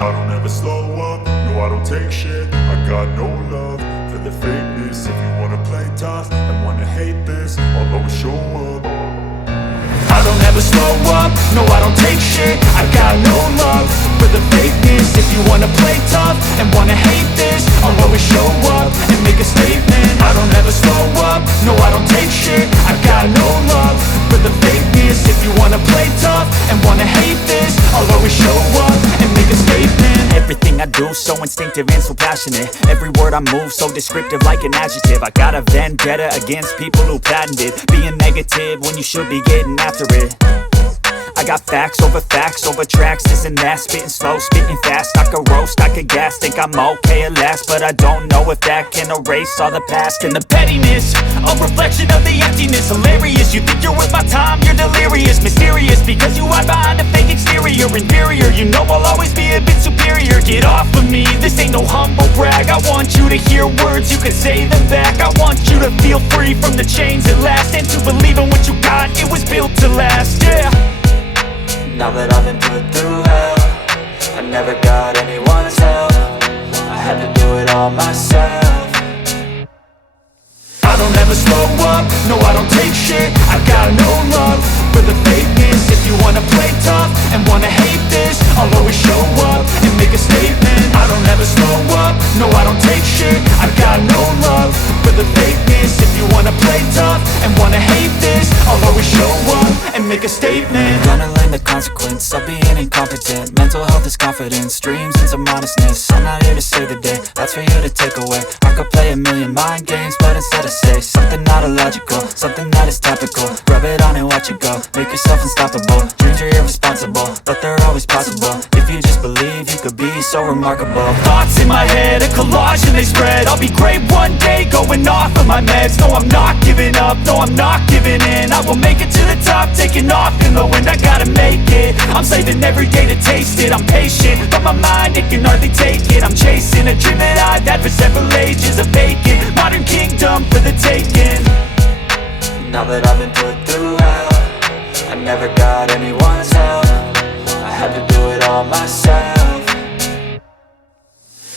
I don't ever slow up, no I don't take shit. I got no love for the fakeness. If you wanna play tough and wanna hate this, I'll always show up. I don't ever slow up, no I don't take shit. I got no love for the fakeness. If you wanna play tough and wanna hate this, I'll always show up and make a statement. I don't ever slow up, no I don't take shit. I got no love for the fakeness. If you wanna play tough and wanna hate this, I'll always show up and make a statement. Everything I do so instinctive and so passionate. Every word I move so descriptive like an adjective. I got a vendetta against people who patented being negative when you should be getting after it. I got facts over tracks, this and that. Spitting slow, spitting fast. I could roast, I could gas. Think I'm okay at last, but I don't know if that can erase all the past. And the pettiness, a reflection of the emptiness. Hilarious, you think you're worth my time, you're delirious. Mysterious, because you hide behind a fake exterior. Inferior, you know I'll always be a bit superior. Get off of me, this ain't no humble brag. I want you to hear words, you can say them back. I want you to feel free from the chains at last, and to believe in what you got, it was built to last, yeah. Now that I've been put through hell, I never got anyone's help. I had to do it all myself. I don't ever slow up, no I don't take shit. I got no love for the fakeness. If you wanna play tough and wanna hate this, I'll always show up and make a statement. I don't ever slow up, no I don't take shit. I got no love for the fakeness. If you wanna play tough and wanna hate this, I'll always show up and make a statement. Gonna learn the consequence of being incompetent. Mental health is confidence, dreams into modestness. I'm not here to save the day, that's for you to take away. I could play a million mind games, but instead I say something not illogical, something that is topical. Rub it on and watch it go, make yourself unstoppable. Dreams are irresponsible, but they're always possible. If you just believe, you could be so remarkable. Thoughts in my head, a collage and they spread. I'll be great one day, going off of my meds. No, I'm not giving up, no, I'm not giving in. I will make it to the top, taking off in the wind. I gotta make it, I'm saving every day to taste it. I'm patient, but my mind, it can hardly take it. I'm chasing a dream that I've had for several ages. A vacant, modern kingdom for the taking. Now that I've been put through hell, I never got anyone's help. myself.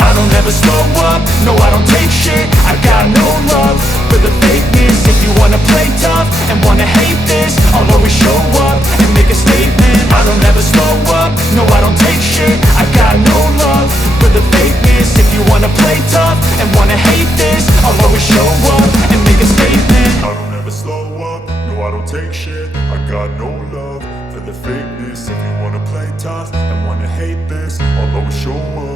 I don't ever slow up, no I don't take shit. I got no love for the fakeness. If you wanna play tough and wanna hate this, I'll always show up and make a statement. I don't ever slow up, no I don't take shit. I got no love for the fakeness. If you wanna play tough and wanna hate this, I'll always show up and make a statement. I don't ever slow up, no I don't take shit. I got no love for the fakeness. If you wanna play tough and wanna hate this, I'll always show up